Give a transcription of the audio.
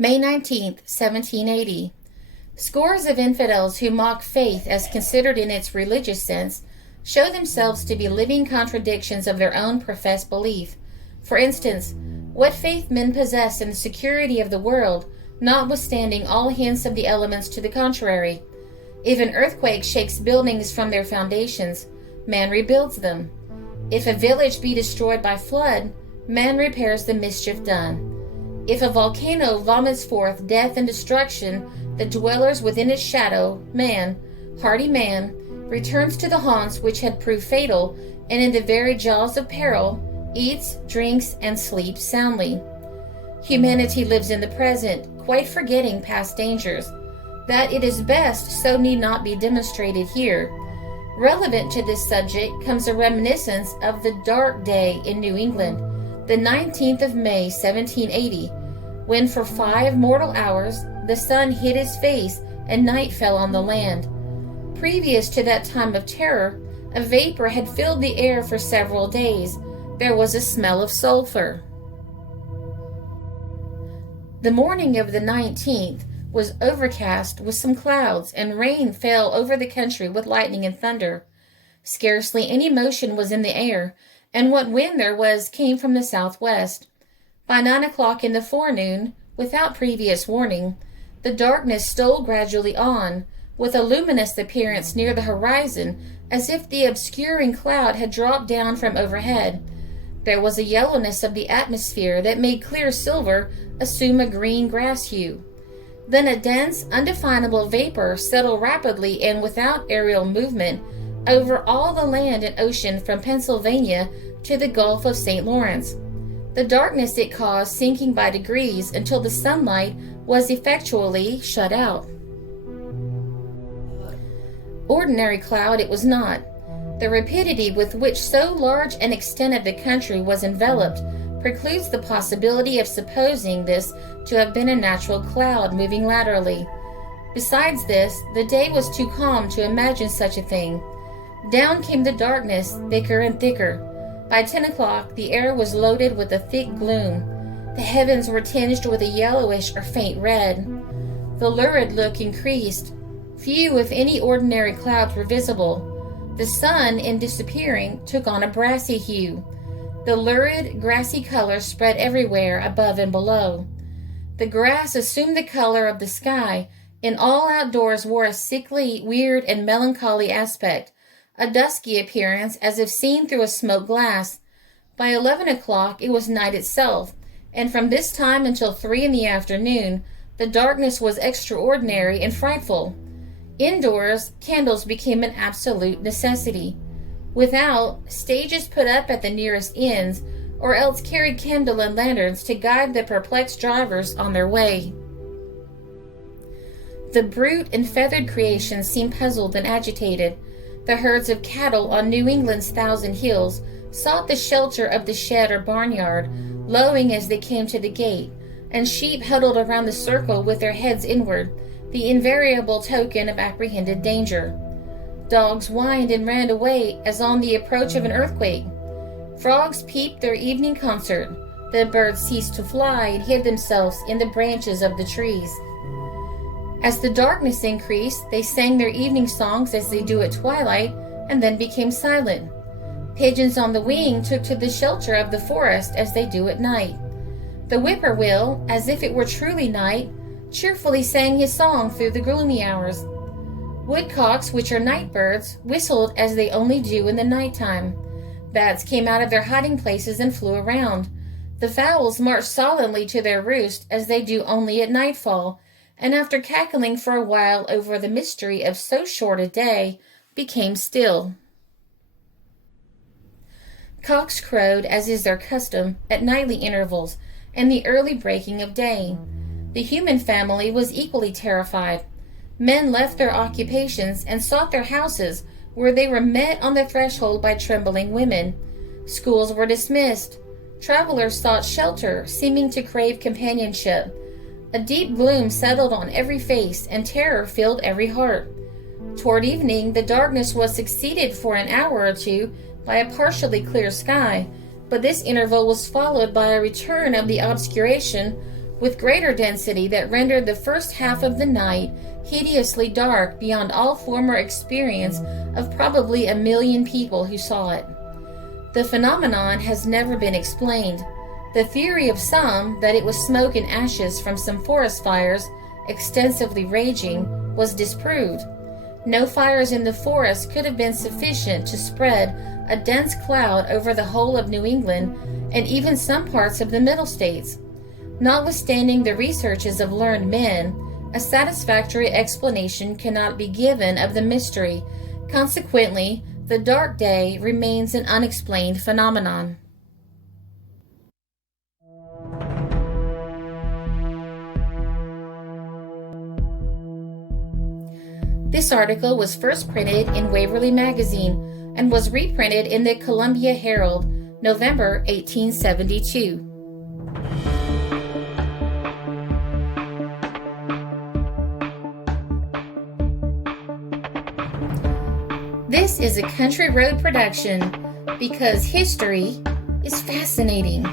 May 19th, 1780. Scores of infidels who mock faith as considered in its religious sense show themselves to be living contradictions of their own professed belief. For instance, what faith men possess in the security of the world, notwithstanding all hints of the elements to the contrary. If an earthquake shakes buildings from their foundations, man rebuilds them. If a village be destroyed by flood, man repairs the mischief done. If a volcano vomits forth death and destruction, the dwellers within its shadow, man, hardy man, returns to the haunts which had proved fatal, and in the very jaws of peril, eats, drinks, and sleeps soundly. Humanity lives in the present, quite forgetting past dangers. That it is best so need not be demonstrated here. Relevant to this subject comes a reminiscence of the dark day in New England, the 19th of May, 1780, when for 5 mortal hours the sun hid his face and night fell on the land. Previous to that time of terror, a vapor had filled the air for several days. There was a smell of sulfur. The morning of the 19th was overcast with some clouds, and rain fell over the country with lightning and thunder. Scarcely any motion was in the air, and what wind there was came from the southwest. By 9 o'clock in the forenoon, without previous warning, the darkness stole gradually on, with a luminous appearance near the horizon, as if the obscuring cloud had dropped down from overhead. There was a yellowness of the atmosphere that made clear silver assume a green grass hue. Then a dense, undefinable vapor settled rapidly and without aerial movement over all the land and ocean from Pennsylvania to the Gulf of St. Lawrence. The darkness it caused sinking by degrees until the sunlight was effectually shut out. Ordinary cloud it was not. The rapidity with which so large an extent of the country was enveloped precludes the possibility of supposing this to have been a natural cloud moving laterally. Besides this, the day was too calm to imagine such a thing. Down came the darkness, thicker and thicker. By 10 o'clock, the air was loaded with a thick gloom. The heavens were tinged with a yellowish or faint red. The lurid look increased. Few, if any, ordinary clouds were visible. The sun, in disappearing, took on a brassy hue. The lurid, grassy color spread everywhere, above and below. The grass assumed the color of the sky, and all outdoors wore a sickly, weird, and melancholy aspect, a dusky appearance as if seen through a smoked glass. By 11 o'clock it was night itself, and from this time until 3 in the afternoon, the darkness was extraordinary and frightful. Indoors, candles became an absolute necessity. Without, stages put up at the nearest inns, or else carried candle and lanterns to guide the perplexed drivers on their way. The brute and feathered creation seemed puzzled and agitated. The herds of cattle on New England's 1,000 hills sought the shelter of the shed or barnyard, lowing as they came to the gate, and sheep huddled around the circle with their heads inward, the invariable token of apprehended danger. Dogs whined and ran away as on the approach of an earthquake. Frogs peeped their evening concert. The birds ceased to fly and hid themselves in the branches of the trees. As the darkness increased, they sang their evening songs as they do at twilight, and then became silent. Pigeons on the wing took to the shelter of the forest as they do at night. The whippoorwill, as if it were truly night, cheerfully sang his song through the gloomy hours. Woodcocks, which are night birds, whistled as they only do in the night-time. Bats came out of their hiding places and flew around. The fowls marched solemnly to their roost as they do only at nightfall, and after cackling for a while over the mystery of so short a day, became still. Cocks crowed, as is their custom, at nightly intervals, and the early breaking of day. The human family was equally terrified. Men left their occupations and sought their houses, where they were met on the threshold by trembling women. Schools were dismissed. Travelers sought shelter, seeming to crave companionship. A deep gloom settled on every face, and terror filled every heart. Toward evening, the darkness was succeeded for an hour or two by a partially clear sky, but this interval was followed by a return of the obscuration with greater density that rendered the first half of the night hideously dark beyond all former experience of probably 1 million people who saw it. The phenomenon has never been explained. The theory of some that it was smoke and ashes from some forest fires extensively raging was disproved. No fires in the forest could have been sufficient to spread a dense cloud over the whole of New England and even some parts of the Middle States. Notwithstanding the researches of learned men, a satisfactory explanation cannot be given of the mystery. Consequently, the dark day remains an unexplained phenomenon. This article was first printed in Waverly Magazine and was reprinted in the Columbia Herald, November 1872. This is a Country Road production because history is fascinating.